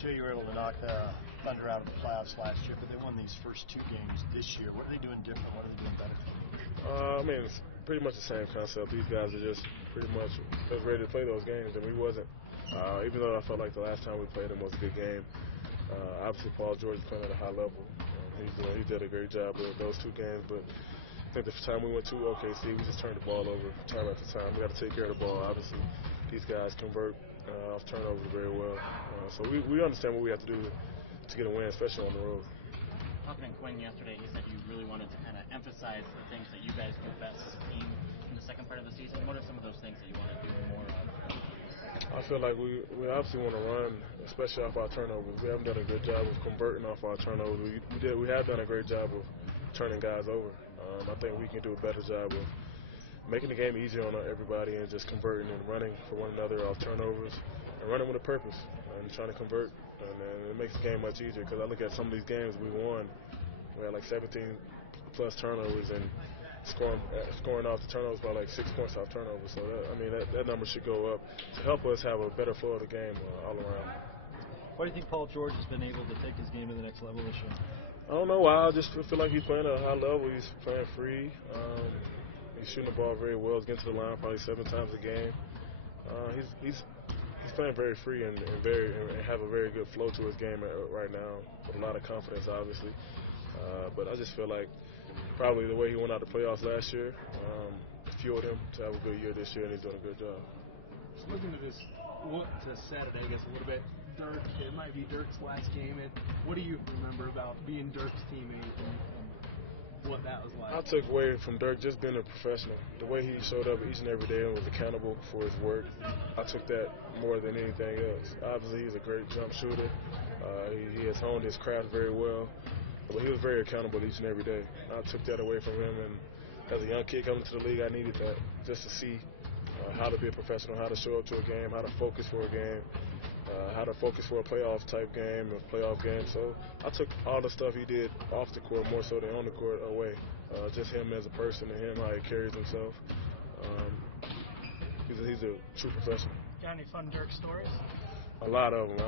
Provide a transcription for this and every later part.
Jay, you were able to knock the Thunder out of the playoffs last year, but they won these first 2 games this year. What are they doing different? What are they doing better? I mean, it's pretty much the same concept. These guys are just pretty much as ready to play those games, and we wasn't. Even though I felt like the last time we played them was a good game. Obviously, Paul George is playing at a high level. He did a great job with those 2 games, but I think the time we went to OKC, we just turned the ball over time after time. We got to take care of the ball. Obviously, these guys convert off turnovers very well. So we understand what we have to do to get a win, especially on the road. Talking to Quinn yesterday, he said you really wanted to kind of emphasize the things that you guys do best as a team in the second part of the season. What are some of those things that you want to do more of? I feel like we obviously want to run, especially off our turnovers. We haven't done a good job of converting off our turnovers. We have done a great job of turning guys over. I think we can do a better job of making the game easier on everybody and just converting and running for one another off turnovers and running with a purpose and trying to convert. And it makes the game much easier because I look at some of these games we won. We had like 17+ turnovers and scoring off the turnovers by like 6 points off turnovers. So that number should go up to help us have a better flow of the game all around. Why do you think Paul George has been able to take his game to the next level this year? I don't know why. I just feel like he's playing at a high level. He's playing free. He's shooting the ball very well. He's getting to the line probably 7 times a game. He's playing very free and have a very good flow to his game right now with a lot of confidence, obviously. But I just feel like probably the way he went out the playoffs last year fueled him to have a good year this year, and he's doing a good job. Just looking to Saturday, I guess, a little bit. Dirk, it might be Dirk's last game. What do you remember about being Dirk's teammate and what that was like? I took away from Dirk just being a professional. The way he showed up each and every day and was accountable for his work, I took that more than anything else. Obviously, he's a great jump shooter. He has honed his craft very well. But he was very accountable each and every day. I took that away from him, and as a young kid coming to the league, I needed that just to see how to be a professional, how to show up to a game, how to focus for a game, how to focus for a playoff type game, a playoff game. So I took all the stuff he did off the court more so than on the court away. Just him as a person and him how he carries himself. He's a true professional. Got any fun Dirk stories? A lot of them.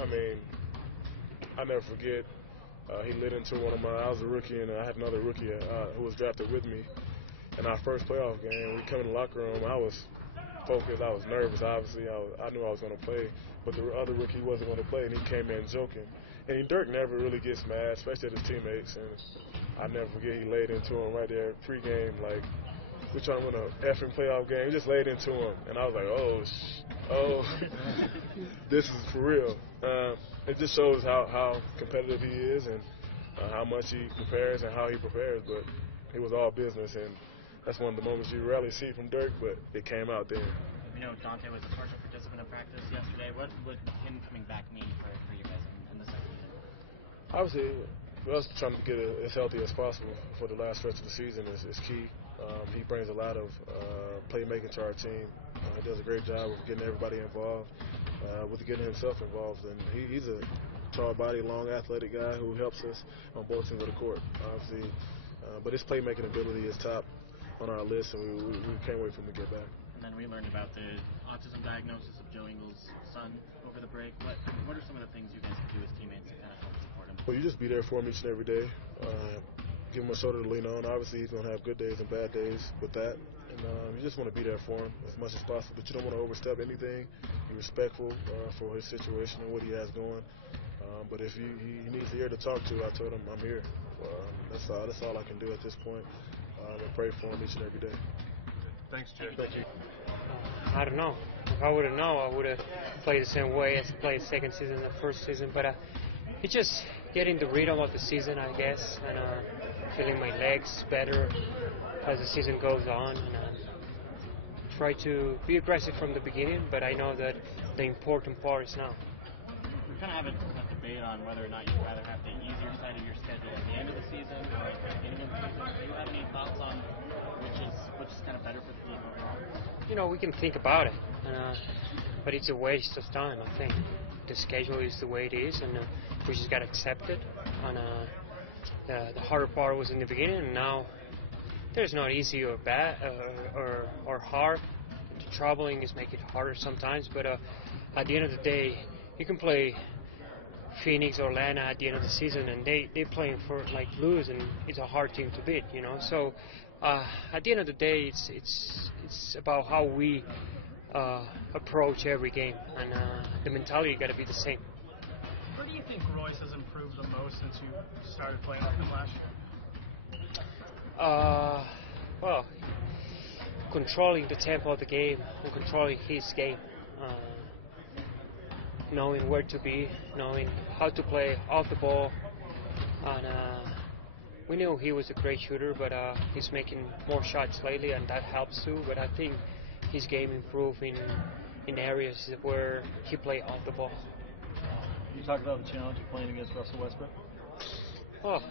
I mean, I never forget. He lit into one of my. I was a rookie, and I had another rookie who was drafted with me. In our first playoff game, we come in the locker room. I was focused. I was nervous. Obviously, I knew I was going to play, but the other rookie wasn't going to play, and he came in joking. And Dirk never really gets mad, especially at his teammates. And I never forget he laid into him right there pregame, like we're trying to win an effing playoff game. He just laid into him, and I was like, oh, this is for real. It just shows how competitive he is and how much he prepares and how he prepares. But it was all business, and that's one of the moments you rarely see from Dirk, but it came out then. You know, Dante was a partial participant in practice yesterday. What would him coming back mean for you guys in the second season? Obviously, for us trying to get as healthy as possible for the last stretch of the season is key. He brings a lot of playmaking to our team. He does a great job of getting everybody involved, with getting himself involved. And he's a tall body, long, athletic guy who helps us on both ends of the court, obviously. But his playmaking ability is top on our list, and we can't wait for him to get back. And then we learned about the autism diagnosis of Joe Ingles' son over the break. What are some of the things you guys can do as teammates to kind of help support him? Well, you just be there for him each and every day. Give him a shoulder to lean on. Obviously, he's going to have good days and bad days with that. And you just want to be there for him as much as possible. But you don't want to overstep anything. Be respectful for his situation and what he has going. But if he needs an ear to talk to, I told him I'm here. That's all I can do at this point. And pray for him each and every day. Thanks, Jay. Thank you. I don't know. If I would have known, I would have played the same way as I played second season and the first season. But it's just getting the rhythm of the season, I guess, and feeling my legs better as the season goes on. And try to be aggressive from the beginning, but I know that the important part is now. We kind of have a debate on whether or not you'd rather have the easier side of your schedule at the end of the season or at the beginning of the season. Do you have any thoughts on which is kind of better for the team overall? You know, we can think about it, but it's a waste of time, I think. The schedule is the way it is, and we just got to accept it. And the harder part was in the beginning, and now there's not easy or bad or hard. The traveling is making it harder sometimes, but at the end of the day, you can play Phoenix or Atlanta at the end of the season, and they're playing for like Blues, and it's a hard team to beat, you know. So at the end of the day, it's about how we approach every game, and the mentality got to be the same. Where do you think Royce has improved the most since you started playing with him last year? Well, controlling the tempo of the game and controlling his game. Knowing where to be, knowing how to play off the ball, and we knew he was a great shooter, but he's making more shots lately, and that helps too. But I think his game improved in areas where he played off the ball. You talked about the challenge of playing against Russell Westbrook. Well,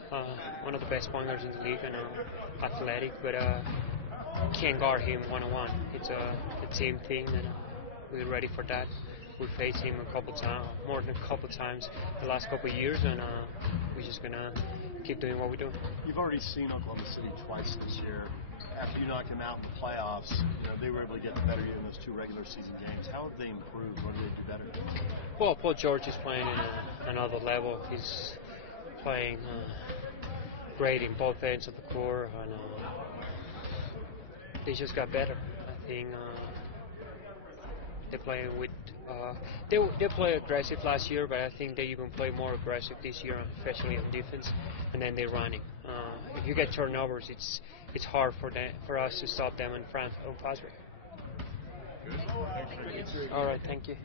one of the best pointers in the league, and athletic, but can't guard him one-on-one. It's a team thing, and we're ready for that. We faced him a couple times, more than a couple times the last couple of years, and we're just gonna keep doing what we do. You've already seen Oklahoma City twice this year. After you knocked them out in the playoffs, they were able to get the better in those 2 regular season games. How have they improved? What do they do better? Well, Paul George is playing in another level. He's playing great in both ends of the court, and they just got better. I think they're playing with. They play aggressive last year, but I think they even play more aggressive this year, especially on defense. And then they're running. If you get turnovers, it's hard for us to stop them in front of fast break. All right, thank you.